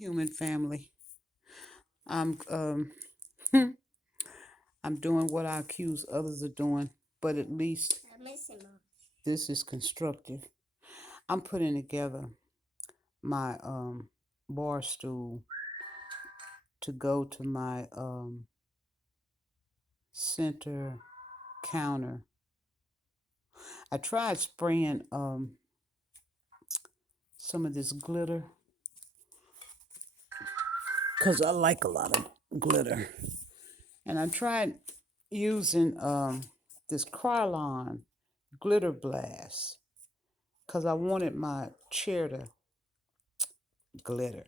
Human family. I'm I'm doing what I accuse others of doing, but at least this is constructive. I'm putting together my bar stool to go to my center counter. I tried spraying some of this glitter because I like a lot of glitter. And I tried using this Krylon glitter blast because I wanted my chair to glitter.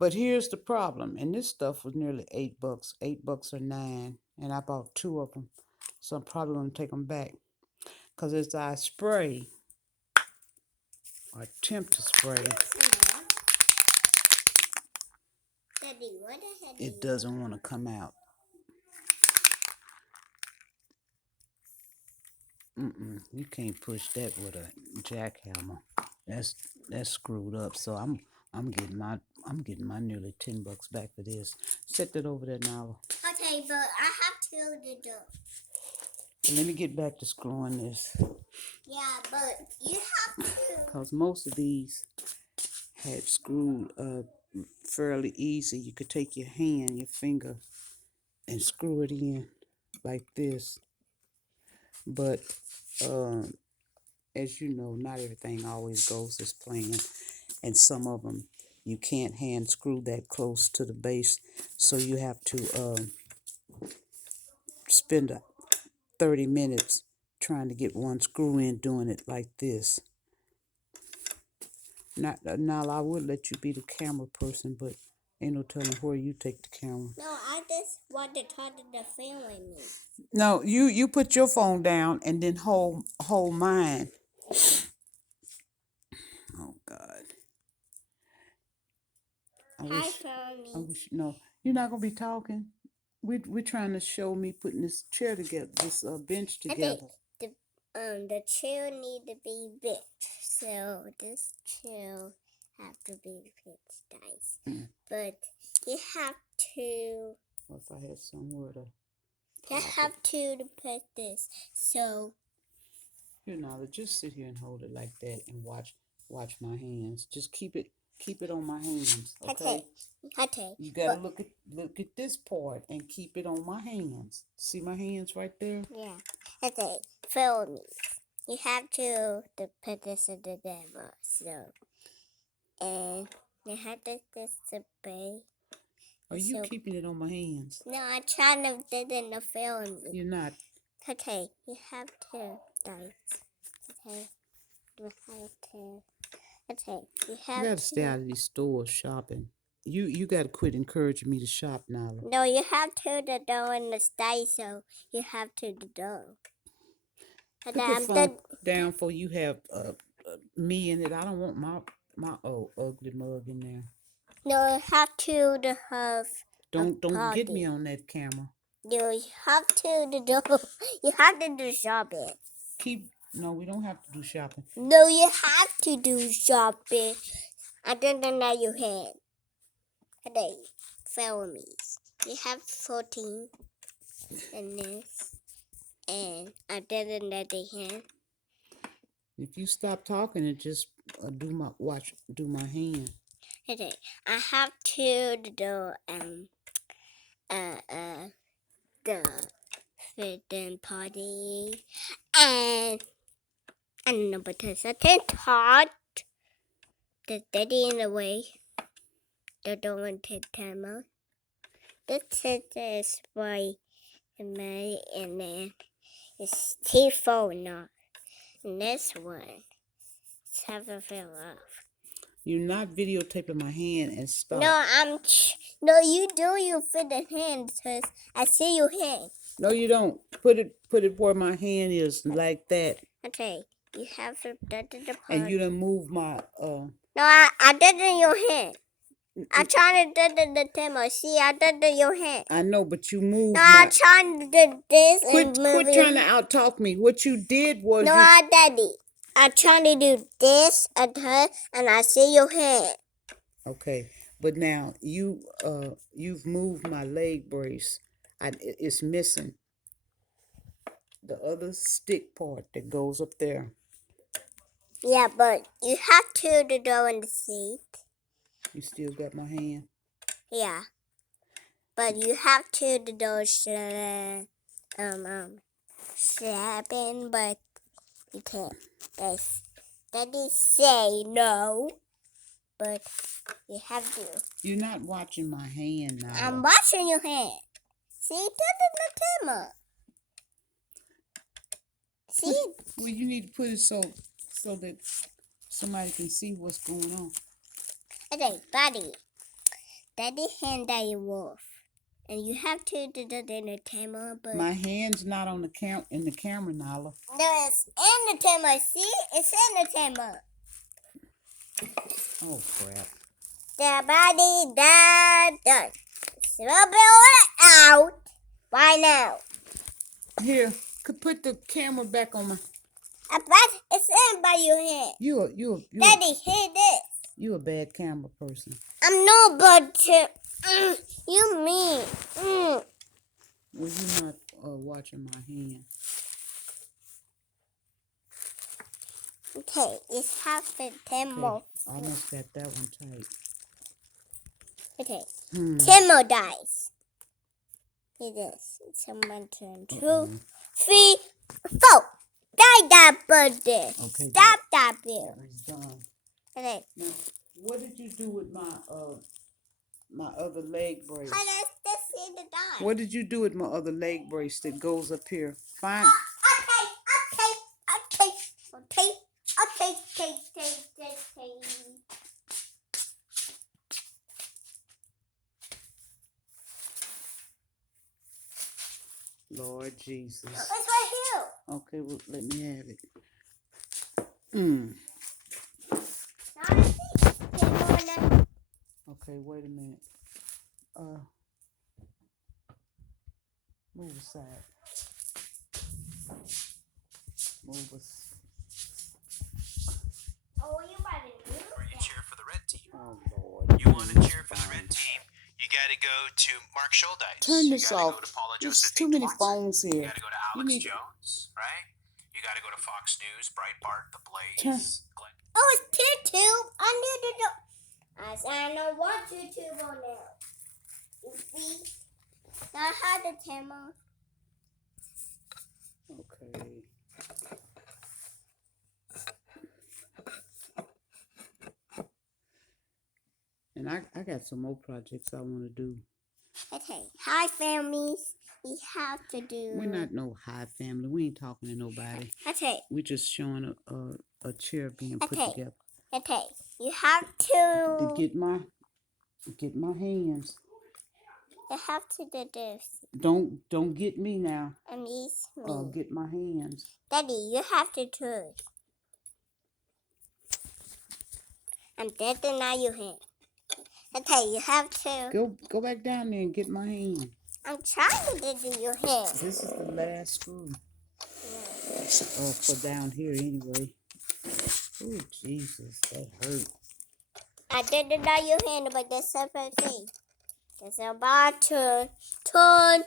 But here's the problem, and this stuff was nearly $8, $8 or 9, and I bought two of them, so I'm probably gonna take them back. Cause as I spray or attempt to spray, it doesn't want to come out. You can't push that with a jackhammer. That's screwed up. So I'm getting my nearly $10 back for this. Set that over there now. Okay, but I have to do. Let me get back to screwing this. Yeah, but you have to. Cause most of these had screwed fairly easy. You could take your hand, your finger, and screw it in like this. But as you know, not everything always goes as planned, and some of them you can't hand screw that close to the base, so you have to spend 30 minutes trying to get one screw in doing it like this. Now I would let you be the camera person, but ain't no telling where you take the camera. No, I just want to talk to the family. No, you put your phone down and then hold mine. Oh God. Hi, family. I wish no. You're not gonna be talking. We're trying to show me putting this chair together, this bench together. The chair need to be bent, so this chair have to be fixed, guys. But you have to. Well, if I had somewhere to. You have to put this. So. You know, just sit here and hold it like that and watch my hands. Just keep it on my hands, okay? Okay. You gotta look at this part and keep it on my hands. See my hands right there? Yeah. Okay. Follow me. You have to put this in the demo. So, and you have to spray. Are you keeping it on my hands? No, I'm trying to do it in the film. You're not. Okay, you have to dice. Okay, you have to. Okay, you have You gotta stay out of these stores shopping. You gotta quit encouraging me to shop, Nala. No, you have to the dough in the dice, so you have to the dough. Put your phone down for you have me in it. I don't want my old ugly mug in there. No, you have to have. Don't get me on that camera. You have to the dough. You have to do shopping. No, we don't have to do shopping. No, you have to do shopping. I don't know your hand. Okay, follow me. You have 14 in this. And I didn't let the hand. If you stop talking and just do my hand. Okay, I have to do the fitting party and number 10 hot. The daddy in the way. The don't take time out. This is why and then it's T4 now. And this one, it's have a fell off. You're not videotaping my hand and stop. No, no, you do. You fit the hand because I see your hand. No, you don't. Put it where my hand is, like that. Okay, you have to do the part. And you done move my No, I did it in your hand. I'm trying to do the demo. See, I did it in your hand. I know, but you moved. No, I'm trying to do this Quit trying to out-talk me. What you did was. No, I did it. I'm trying to do this and her, and I see your hand. Okay, but now you've moved my leg brace. It's missing the other stick part that goes up there. Yeah, but you have to the door in the seat. You still got my hand? Yeah, but you have to the door strapping, but you can't. Daddy say no, but you have to. You're not watching my hand now. I'm watching your hand. See, that is the timer. See? Well, you need to put it so that somebody can see what's going on. Okay, buddy. Daddy hand that you wolf. And you have to do the timer, but My hand's not on the in the camera, Nala. no, it's in the timer. See? It's in the timer. Oh crap. The body done. Rub it out right now. Here, could put the camera back on my. But it's in by your hand. You Daddy, hear this. You a bad camera person. I'm no, but you mean. Well, you're not watching my hand. Okay, it's half the timer. Okay, almost got that one tight. Okay, timer dies. It is. It's a turn. 2, 3, 4. Die that birthday. Okay. Stop that bill. It's done. Okay. Now, what did you do with my other leg brace? Let's see the die. What did you do with my other leg brace that goes up here? Find. Okay. Lord Jesus. It's right here. Okay, well, let me have it. Okay, wait a minute. Move aside. Move us. Oh, you might have Or you cheer for the red team. Oh Lord. You want to cheer for the red team, you got to go to Mark Schuldeis. Turn this you off. Go to Paula There's Joseph too many Twice. phones here. You got to go to Alex Jones, right? You got to go to Fox News, Breitbart, The Blaze. Oh, it's YouTube. I need to do. I don't want YouTube on now. You see? Now I had the timer. Okay. And I got some more projects I want to do. Okay. Hi, families. We have to do. We're not no high family. We ain't talking to nobody. Okay. We're just showing a chair being put together. Okay. You have to. To get my hands. You have to do this. Don't get me now. And these me. Get my hands. Daddy, you have to choose. I'm dead and now you hand. Okay, you have to. Go back down there and get my hand. I'm trying to do your hand. This is the last screw. For down here anyway. Oh Jesus, that hurt. I didn't know your hand, but that's separate thing. It's about to turn.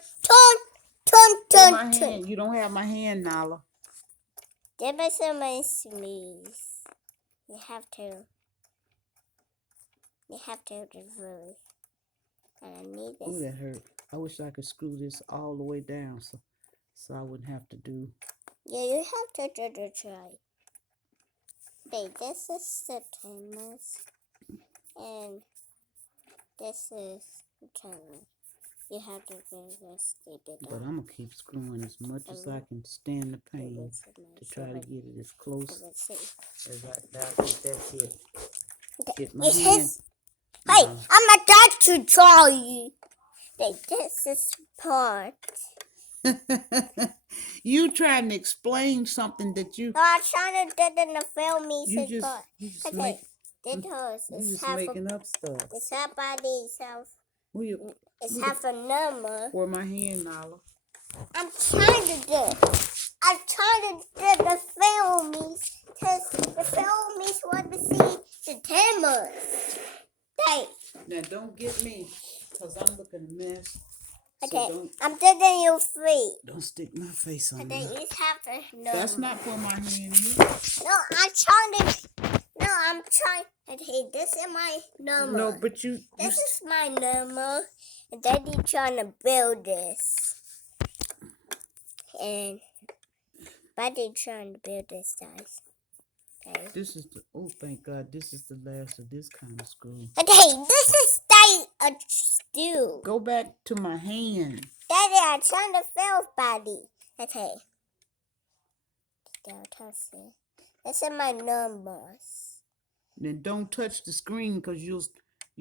My hand. You don't have my hand, Nala. Give me some smooth. You have to. You have to really. And I need this. Oh, that hurt. I wish I could screw this all the way down so I wouldn't have to do. Yeah, you have to do the try. Okay, this is the timeless. And this is the timer. You have to bring this down. But I'm going to keep screwing as much as I can stand the pain to try to get it as close as that's it. Get my hand. Hey, I'm about to draw you. This is part. You trying to explain something that you. No, I'm trying to do it in the film. You just making up stuff. It's half body, it's It's half a number. Where my hand, Nala? I'm trying to do. I'm trying to do the filmies because the filmies want to see the timers. Daddy. Now don't get me, cause I'm looking a mess. So Okay, I'm setting you free. don't stick my face on Okay, there. you have to know. That's not where my hand is. No, I'm trying to. No, I'm trying. Okay, this is my number. No, but you This is my number. And Daddy trying to build this. And Daddy trying to build this, guys. Okay. this is the thank God this is the last of this kind of screw. Okay, this is Daddy a stew. Go back to my hand. Daddy, I'm trying to build Daddy. Okay. This is my numbers. Then don't touch the screen because you'll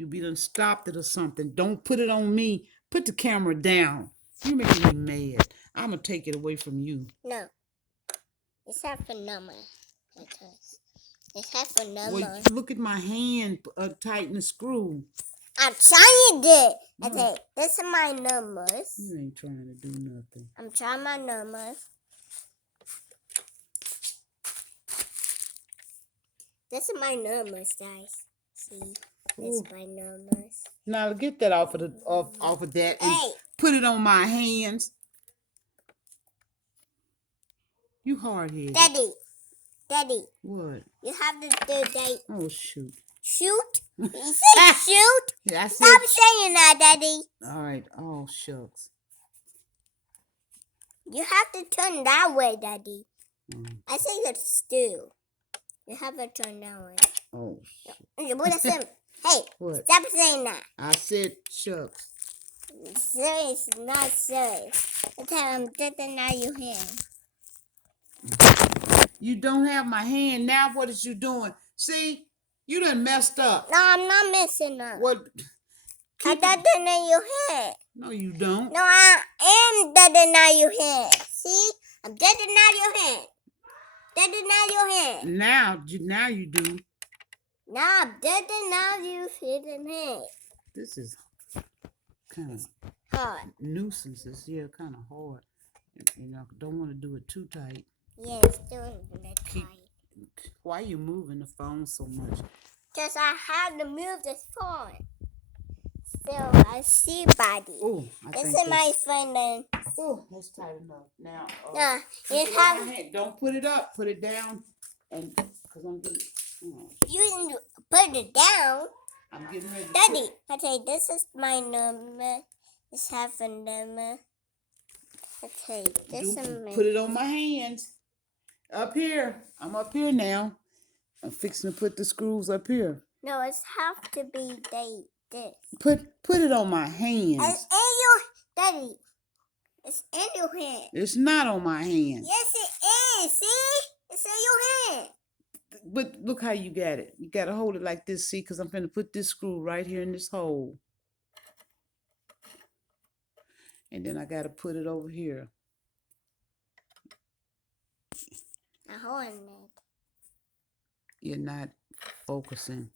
be done stopped it or something. Don't put it on me. Put the camera down. You making me mad. I'm gonna take it away from you. No. It's half a number. It's half a number. Well, look at my hand. Tighten the screw. I'm trying it. No. Okay, this is my numbers. You ain't trying to do nothing. I'm trying my numbers. This is my numbers, guys. See, this is my numbers. Now get that off of that and Hey, put it on my hands. You hard headed. Daddy, What? you have to do that. Oh shoot. Shoot? You say shoot? Yeah, I said. Stop saying that, Daddy. All right. Oh shucks. You have to turn that way, Daddy. Mm. I say it's stew. You have to turn that way. Oh. What is it? Hey, What? stop saying that. I said shucks. Serious, not serious. Okay, I'm taking out your hand. You don't have my hand. Now what is you doing? See? You done messed up. No, I'm not messing up. What? I taking out your hand. No, you don't. No, I am taking out your hand. See? I'm taking out your hand. Taking out your hand. Now you do. Now I'm taking out your hand. This is kind of Hard. nuisances. Yeah, kind of hard. You know, don't want to do it too tight. Yeah, it's doing it tight. Why you moving the phone so much? Because I had to move this phone. So I see body. Oh, This is my friend. And oh, that's tight enough. Now, no, you put it have. on my hand. Don't put it up. Put it down, and because I'm getting. You can put it down. I'm getting ready. Daddy, okay, this is my number. This half a number. Okay, this is my. Put it on my hands. Up here. I'm up here now. I'm fixing to put the screws up here. No, it's have to be this. Put it on my hands. It's in your Daddy. It's in your hand. It's not on my hands. Yes, it is. See, it's in your hand. But look how you got it. You got to hold it like this, see, because I'm going to put this screw right here in this hole. And then I got to put it over here. I'm holding it. You're not focusing.